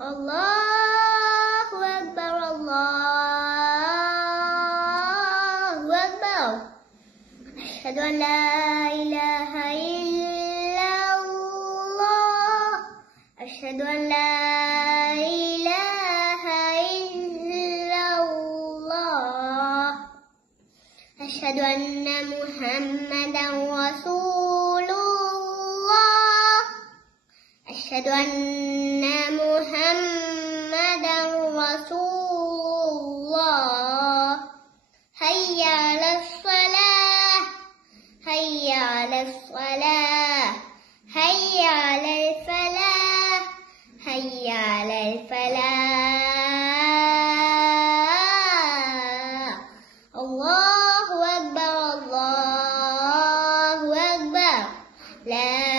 الله أكبر الله أكبر أشهد أن لا إله إلا الله أشهد أن لا إله إلا الله أشهد أن محمدا رسول الله أشهد أن محمدا رسول الله حي على الصلاة حي على الصلاة حي على الفلاح حي على الفلاح الله أكبر الله أكبر لا